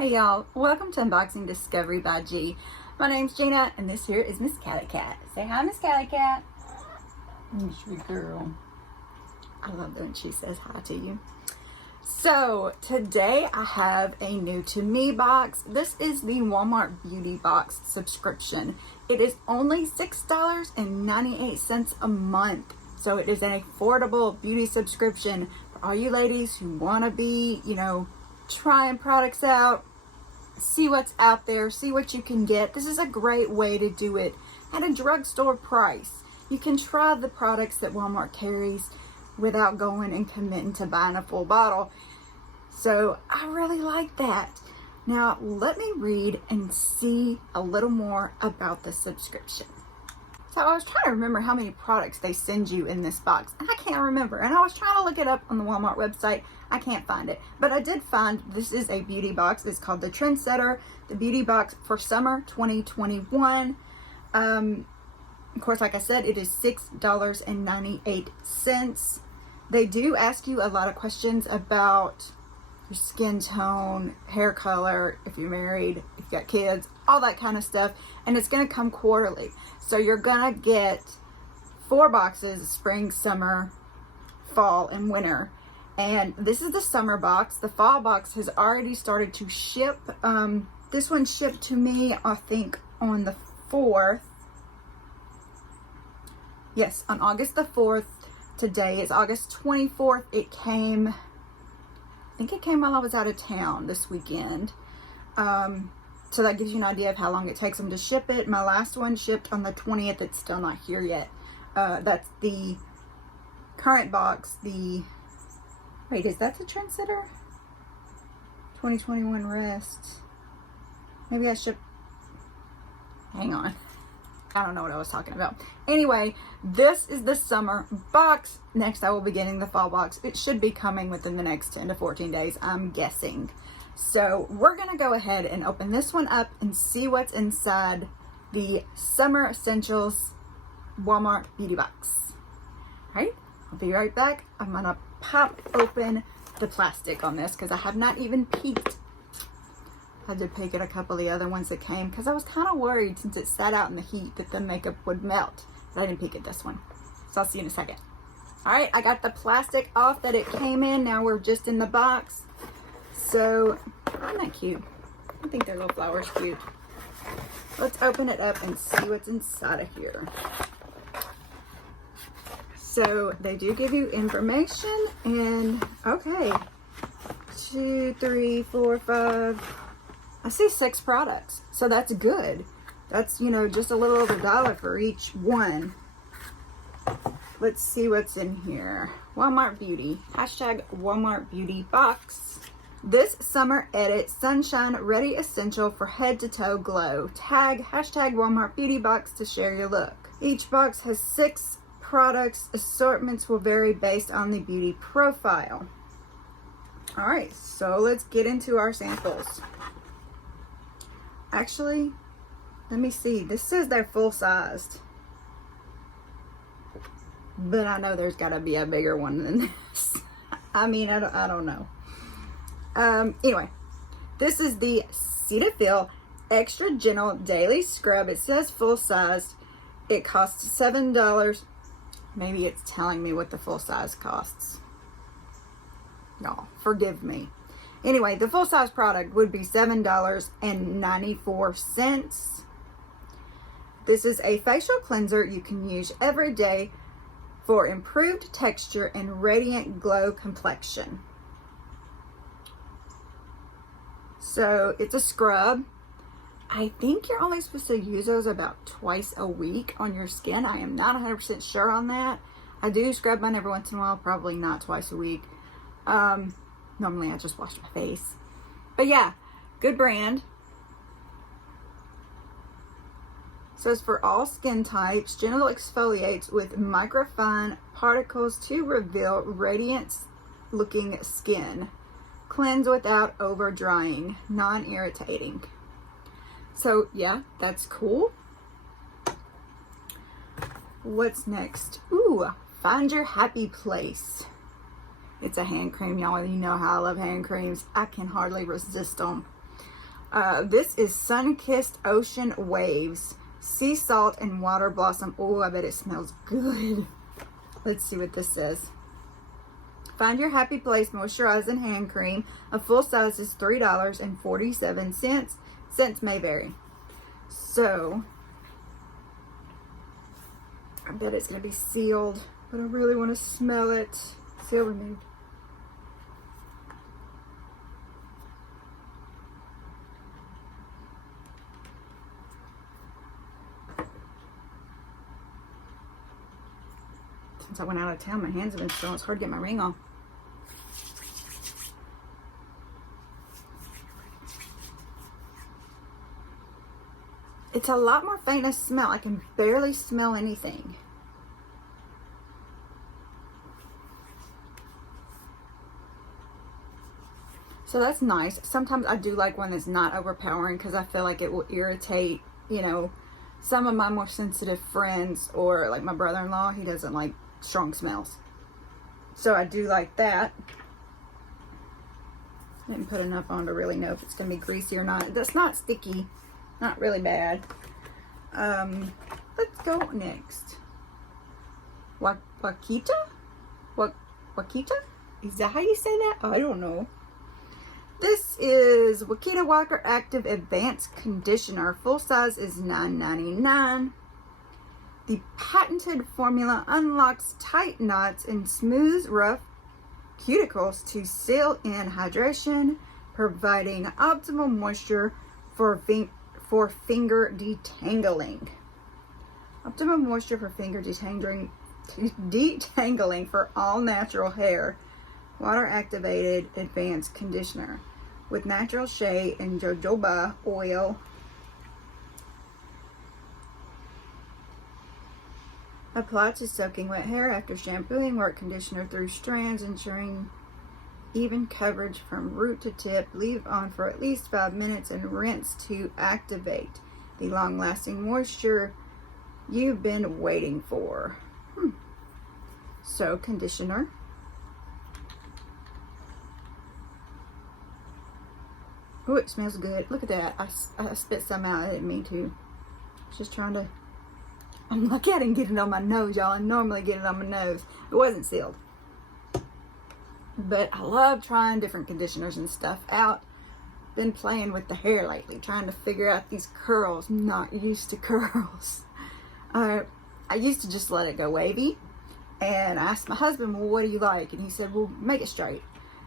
Hey y'all, welcome to Unboxing Discovery by G. My name's Gina and this here is Miss Catty Cat. Say hi, Miss Catty Cat. Sweet girl. I love that when she says hi to you. So today I have a new to me box. This is the Walmart Beauty Box subscription. It is only $6.98 a month. So it is an affordable beauty subscription for all you ladies who want to be, trying products out, see what's out there, see what you can get. This is a great way to do it at a drugstore price. You can try the products that Walmart carries without going and committing to buying a full bottle. So I really like that. Now let me read and see a little more about the subscription. So I was trying to remember how many products they send you in this box, and I can't remember. And I was trying to look it up on the Walmart website. I can't find it, but I did find this is a beauty box. It's called the Trendsetter, the beauty box for summer 2021. Of course, like I said, it is $6.98. They do ask you a lot of questions about your skin tone, hair color, if you're married, if you got kids, all that kind of stuff. And it's going to come quarterly. So you're going to get 4 boxes, spring, summer, fall, and winter. And this is the summer box. The fall box has already started to ship. This one shipped to me, I think, on the 4th. Yes, on August the 4th. Today is August 24th. It came, I think it came while I was out of town this weekend. So that gives you an idea of how long it takes them to ship it. My last one shipped on the 20th. It's still not here yet. That's the current box. Wait, is that the Trendsetter? 2021 Rest. Maybe I shipped, hang on. I don't know what I was talking about. Anyway, this is the summer box. Next, I will be getting the fall box. It should be coming within the next 10 to 14 days, I'm guessing. So we're going to go ahead and open this one up and see what's inside the Summer Essentials Walmart Beauty Box. All right, I'll be right back. I'm going to pop open the plastic on this because I have not even peeked. I did peek at a couple of the other ones that came because I was kind of worried since it sat out in the heat that the makeup would melt. But I didn't peek at this one. So I'll see you in a second. All right, I got the plastic off that it came in. Now we're just in the box. So, isn't that cute? I think their little flower's cute. Let's open it up and see what's inside of here. So, they do give you information and, okay, 2, 3, 4, 5, I see 6 products. So that's good. That's, just a little over $1 for each one. Let's see what's in here. Walmart Beauty. Hashtag Walmart Beauty Box. This summer edit, sunshine ready essential for head to toe glow. Tag hashtag Walmart Beauty Box to share your look. Each box has 6 products. Assortments will vary based on the beauty profile. All right, so let's get into our samples. Actually, let me see. This says they're full sized, but I know there's got to be a bigger one than this. I mean, I don't know. Anyway, this is the Cetaphil Extra Gentle Daily Scrub. It says full size. It costs $7. Maybe it's telling me what the full size costs. Y'all, forgive me. Anyway, the full size product would be $7.94. This is a facial cleanser you can use every day for improved texture and radiant glow complexion. So it's a scrub. I think you're only supposed to use those about twice a week on your skin. I am not 100% sure on that. I do scrub mine every once in a while, probably not twice a week. Normally I just wash my face. But yeah, good brand. It says for all skin types, gentle exfoliates with microfine particles to reveal radiant looking skin. Cleanse without over drying, non-irritating. So yeah, that's cool. What's next? Ooh, Find Your Happy Place. It's a hand cream, y'all. You know how I love hand creams. I can hardly resist them. This is Sun-Kissed Ocean Waves, Sea Salt and Water Blossom. Oh, I bet it smells good. Let's see what this says. Find Your Happy Place Moisturizing Hand Cream. A full size is $3.47. Scents may vary. So, I bet it's going to be sealed, but I really want to smell it. Seal removed. Since I went out of town, my hands have been still. It's hard to get my ring on. It's a lot more faintness smell. I can barely smell anything. So that's nice. Sometimes I do like one that's not overpowering because I feel like it will irritate, you know, some of my more sensitive friends, or like my brother-in-law. He doesn't like strong smells. So I do like that. I didn't put enough on to really know if it's going to be greasy or not. That's not sticky. Not really bad. Let's go next. Wakita? Wakita? Is that how you say that? I don't know. This is Wakati Water Active Advanced Conditioner. Full size is $9.99. The patented formula unlocks tight knots and smooths rough cuticles to seal in hydration, providing optimal moisture for finger detangling. Optimum moisture for finger detangling for all natural hair. Water activated advanced conditioner with natural shea and jojoba oil. Apply to soaking wet hair after shampooing. Work conditioner through strands, ensuring even coverage from root to tip. Leave on for at least 5 minutes and rinse to activate the long-lasting moisture you've been waiting for. So, conditioner. Oh, it smells good. Look at that. I spit some out. I didn't mean to. I was just trying to... I'm lucky I didn't get it on my nose, y'all. I normally get it on my nose. It wasn't sealed. But I love trying different conditioners and stuff out. Been playing with the hair lately, trying to figure out these curls. I'm not used to curls. I used to just let it go wavy. And I asked my husband, well, what do you like? And he said, well, make it straight.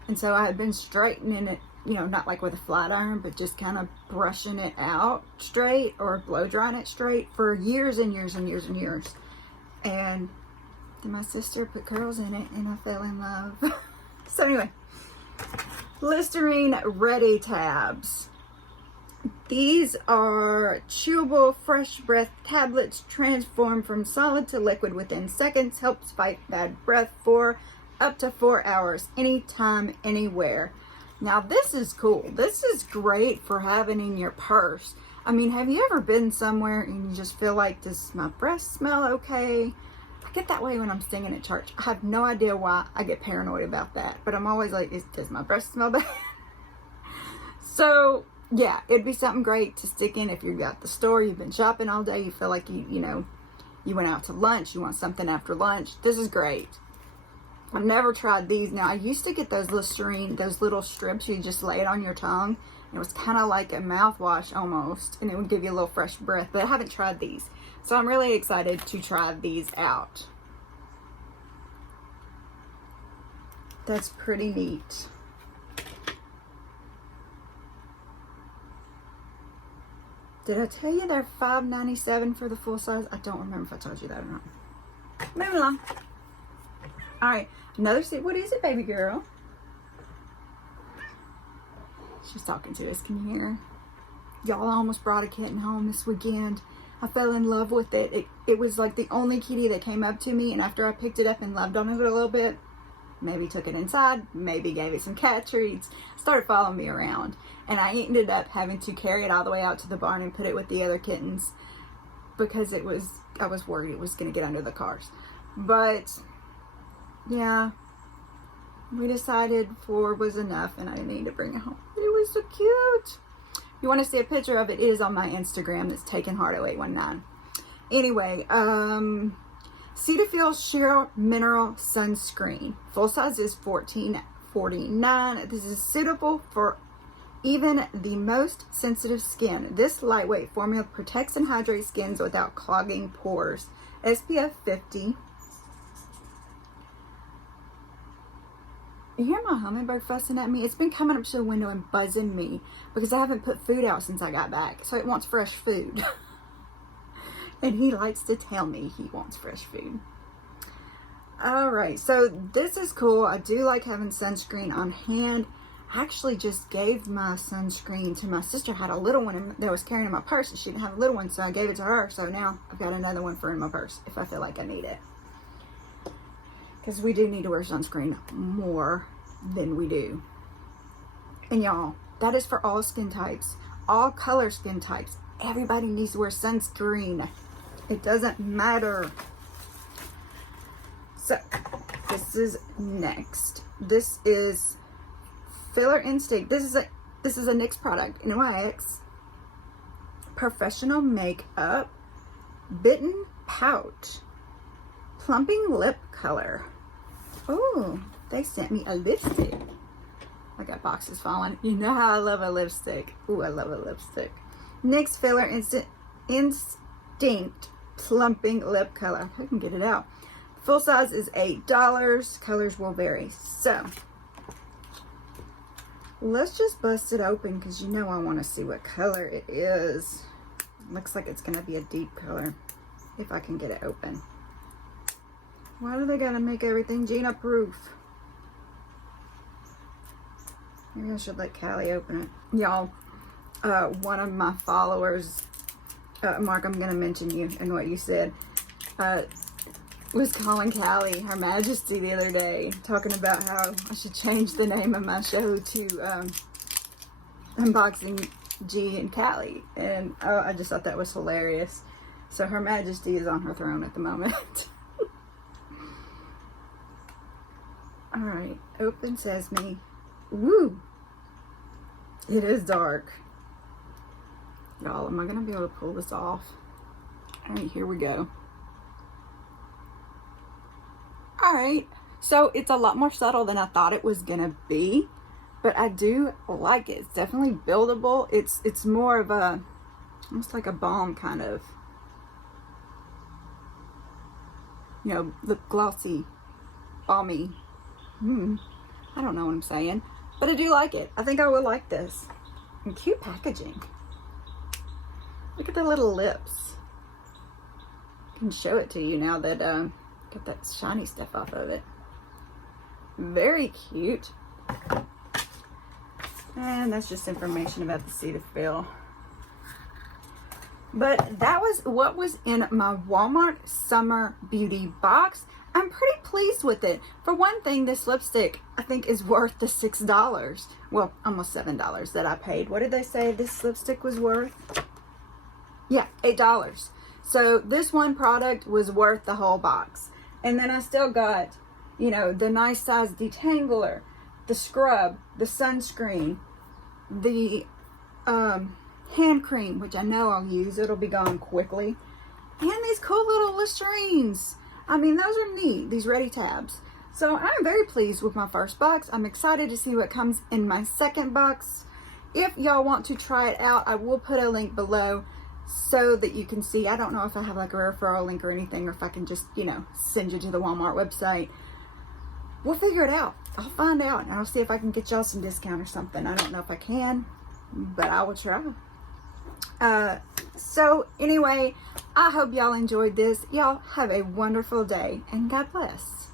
And so I had been straightening it, you know, not like with a flat iron, but just kind of brushing it out straight or blow drying it straight for years and years and years and years. And then my sister put curls in it and I fell in love. So anyway, Listerine Ready Tabs. These are chewable fresh breath tablets transformed from solid to liquid within seconds. Helps fight bad breath for up to 4 hours, anytime, anywhere. Now this is cool. This is great for having in your purse. I mean, have you ever been somewhere and you just feel like, does my breath smell okay? I get that way when I'm singing at church. I have no idea why I get paranoid about that, but I'm always like, does my breath smell bad? So yeah, it'd be something great to stick in if you're at the store, you've been shopping all day, you feel like you went out to lunch, you want something after lunch. This is great. I've never tried these. Now, I used to get those Listerine, those little strips, you just lay it on your tongue. It was kind of like a mouthwash almost, and it would give you a little fresh breath, but I haven't tried these. So I'm really excited to try these out. That's pretty neat. Did I tell you they're $5.97 for the full size? I don't remember if I told you that or not. Moving along. All right, another set. What is it, baby girl? She's talking to us. Can you hear her? Y'all, I almost brought a kitten home this weekend. I fell in love with it. It was like the only kitty that came up to me, and after I picked it up and loved on it a little bit, maybe took it inside, maybe gave it some cat treats, started following me around. And I ended up having to carry it all the way out to the barn and put it with the other kittens because I was worried it was going to get under the cars. But yeah, we decided 4 was enough and I didn't need to bring it home. It was so cute. you want to see a picture of it, it is on my Instagram. It's takenheart0819. Anyway, Cetaphil Sheer Mineral Sunscreen. Full size is $14.49. This is suitable for even the most sensitive skin. This lightweight formula protects and hydrates skins without clogging pores. SPF 50. You hear my hummingbird fussing at me? It's been coming up to the window and buzzing me because I haven't put food out since I got back. So it wants fresh food. And he likes to tell me he wants fresh food. Alright, so this is cool. I do like having sunscreen on hand. I actually just gave my sunscreen to my sister. Had a little one that I was carrying in my purse, and she didn't have a little one, so I gave it to her. So now I've got another one for in my purse if I feel like I need it. Because we do need to wear sunscreen more than we do. And y'all, that is for all skin types, all color skin types. Everybody needs to wear sunscreen. It doesn't matter. So, this is next. This is Filler Instinct. This is a NYX product, NYX Professional Makeup Bitten Pout Plumping Lip Color. Oh, they sent me a lipstick. I got boxes falling. You know how I love a lipstick. Ooh, I love a lipstick. NYX Filler Instinct Plumping Lip Color. I can get it out. Full size is $8. Colors will vary. So, let's just bust it open because you know I want to see what color it is. Looks like it's going to be a deep color if I can get it open. Why do they got to make everything Gina proof? Maybe I should let Callie open it. Y'all, one of my followers, Mark, I'm going to mention you and what you said, was calling Callie Her Majesty the other day, talking about how I should change the name of my show to Unboxing G and Callie. And I just thought that was hilarious. So Her Majesty is on her throne at the moment. Alright, open sesame. Woo! It is dark. Y'all, am I going to be able to pull this off? Alright, here we go. Alright, so it's a lot more subtle than I thought it was going to be. But I do like it. It's definitely buildable. It's more of a, almost like a balm kind of, you know, lip glossy, balmy. I don't know what I'm saying, but I do like it. I think I would like this. And cute packaging. Look at the little lips. I can show it to you now that got that shiny stuff off of it. Very cute. And that's just information about the Cetaphil. But that was what was in my Walmart Summer Beauty Box. I'm pretty pleased with it. For one thing, this lipstick, I think, is worth the $6. Well, almost $7 that I paid. What did they say this lipstick was worth? Yeah, $8. So this one product was worth the whole box. And then I still got, you know, the nice size detangler, the scrub, the sunscreen, the hand cream, which I know I'll use. It'll be gone quickly. And these cool little Listerines. I mean, those are neat, these ready tabs. So I'm very pleased with my first box. I'm excited to see what comes in my second box. If y'all want to try it out, I will put a link below so that you can see. I don't know if I have like a referral link or anything, or if I can just, you know, send you to the Walmart website. We'll figure it out. I'll find out, and I'll see if I can get y'all some discount or something. I don't know if I can, but I will try. So anyway, I hope y'all enjoyed this. Y'all have a wonderful day, and God bless.